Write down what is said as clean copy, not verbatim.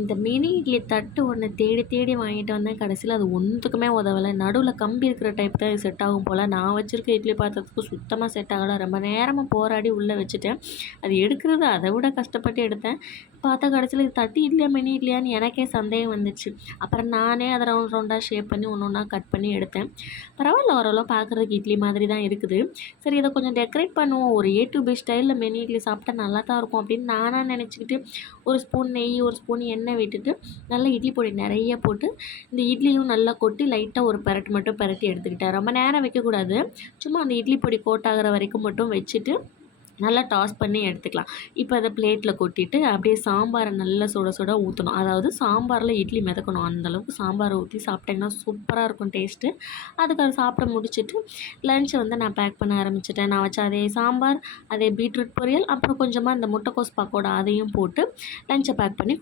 இந்த மினி இட்லி தட்டு ஒன்று தேடி தேடி வாங்கிட்டு வந்தேன். கடைசியில் அது ஒன்றுத்துக்குமே உதவலை. நடுவில் கம்பி இருக்கிற டைப் தான் செட் ஆகும் போல். நான் வச்சுருக்க இட்லி பாத்திரத்துக்கு சுத்தமாக செட் ஆகலை. ரொம்ப நேரமாக போராடி உள்ளே வச்சுட்டேன். அது எடுக்கிறது அதை விட கஷ்டப்பட்டு எடுத்தேன். பார்த்தா கடைசியில் இது தட்டு இட்லியா மினி இட்லியான்னு எனக்கே சந்தேகம் வந்துச்சு. அப்புறம் நானே அதை ரவுண்ட் ரவுண்டாக ஷேப் பண்ணி ஒன்று ஒன்றா கட் பண்ணி எடுத்தேன். பரவாயில்ல, ஓரளவு பார்க்குறதுக்கு இட்லி மாதிரி தான் இருக்குது. சரி, இதை கொஞ்சம் டெக்கரேட் பண்ணுவோம். ஒரு A to B ஸ்டைலில் மினி இட்லி சாப்பிட்டா நல்லா தான் இருக்கும் அப்படின்னு நானாக நினச்சிக்கிட்டு ஒரு ஸ்பூன் நெய், ஒரு ஸ்பூன் எண்ணெய் விட்டுட்டு நல்லா இட்லி பொடி நிறைய போட்டு இந்த இட்லியும் நல்லா கொட்டி லைட்டாக ஒரு பெரட்டு மட்டும் பெரட்டி எடுத்துக்கிட்டேன். ரொம்ப நேரம் வைக்கக்கூடாது. சும்மா அந்த இட்லி பொடி கோட்டாகிற வரைக்கும் மட்டும் வச்சுட்டு நல்லா டாஸ் பண்ணி எடுத்துக்கலாம். இப்போ அதை பிளேட்டில் கொட்டிட்டு அப்படியே சாம்பாரை நல்லா சுட சுட ஊற்றணும். அதாவது சாம்பாரில் இட்லி மிதக்கணும். அந்தளவுக்கு சாம்பாரை ஊற்றி சாப்பிட்டிங்கன்னா சூப்பராக இருக்கும் டேஸ்ட்டு. அதுக்கு அதை சாப்பிட முடிச்சுட்டு லன்ச் நான் பேக் பண்ண ஆரம்பிச்சிட்டேன். நான் வச்ச அதே சாம்பார், அதே பீட்ரூட் பொரியல், அப்புறம் கொஞ்சமாக இந்த முட்டைக்கோஸ் பக்கோடா அதையும் போட்டு லஞ்சை பேக் பண்ணி